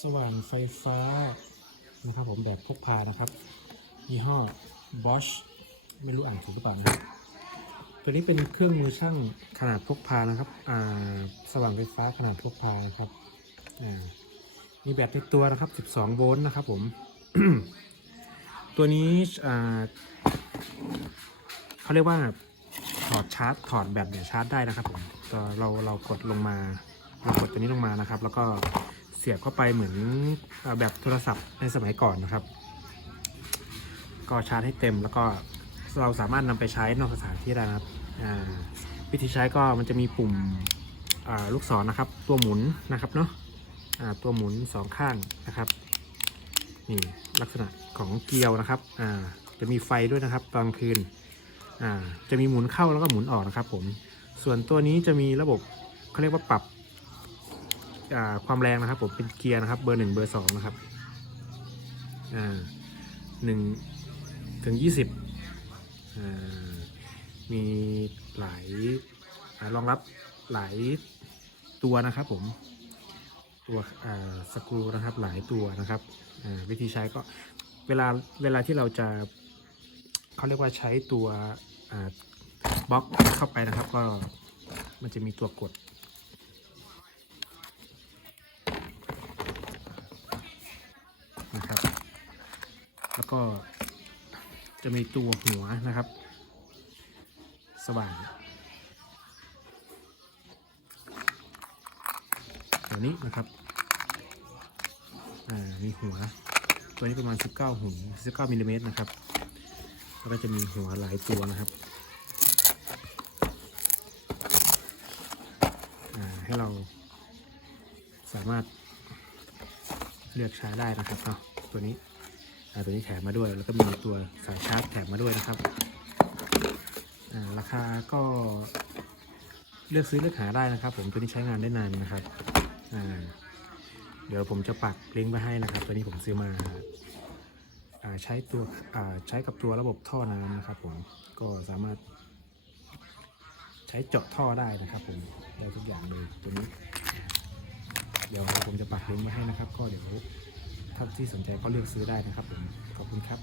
สว่านไฟฟ้านะครับผมแบบพกพานะครับ ยี่ห้อ Bosch ไม่รู้อ่านถูกหรือเปล่านะครับตัวนี้เป็นเครื่องมือช่างขนาดพกพานะครับอ่าสว่านไฟฟ้าขนาดพกพานะครับอ่ามีแบตในตัวนะครับ 12 โวลต์นะครับผม ตัวนี้อ่าเขาเรียกว่าถอดชาร์จถอดแบตเนี่ยชาร์จได้นะครับผมเราเรากดลงมาเรากดตัวนี้ลงมานะครับ แล้วก็ เสียบเข้าไปเหมือนแบบโทรศัพท์ในสมัยก่อนนะครับ ก็ชาร์จให้เต็มแล้วก็เราสามารถนำไปใช้นอกสถานที่ได้นะครับอ่าวิธีใช้ก็มันจะมีปุ่มอ่าลูกศรนะครับ ตัวหมุนนะครับเนาะอ่าตัวหมุนสองข้างนะครับนี่ลักษณะของเกลียวนะครับอ่าจะมีไฟด้วยนะครับตอนคืนอ่าจะมีหมุนเข้าแล้วก็หมุนออกนะครับผมส่วนตัวนี้จะมีระบบเขาเรียกว่าปรับ ความแรงนะครับผมเป็นเกียร์นะครับ เบอร์หนึ่งเบอร์สองนะครับอ่าหนึ่งถึงยี่สิบอ่ามีหลายรองรับหลายตัวนะครับผมตัวสกรูนะครับหลายตัวนะครับวิธีใช้ก็เวลาเวลาที่เราจะเขาเรียกว่าใช้ตัวบล็อกเข้าไปนะครับ ก็มันจะมีตัวกด นะครับ แล้วก็จะมีตัวหัวนะครับ สว่างตัวนี้นะครับอ่ามีหัว ตัวนี้ประมาณ 19หัว19มิลลิเมตรนะครับ แล้วก็จะมีหัวหลายตัวนะครับอ่าให้เราสามารถ เลือกใช้ได้นะครับเนาะตัวนี้ตัวนี้แถมมาด้วย แล้วก็มีตัวสายชาร์จแถมมาด้วยนะครับราคาก็เลือกซื้อเลือกหาได้นะครับ ผมตัวนี้ใช้งานได้นานนะครับเดี๋ยวผมจะปักลิงก์ไว้ให้นะครับ ตัวนี้ผมซื้อมาอใช้ตัวใช้กับตัวระบบท่อน้ำนะครับ ผมก็สามารถ ใช้เจาะท่อได้นะครับ ผมได้ทุกอย่างเลยตัวนี้ เดี๋ยวผมจะปักลิงก์ไว้ให้นะครับ ก็เดี๋ยวถ้าที่สนใจก็เลือกซื้อได้นะครับผมขอบคุณครับ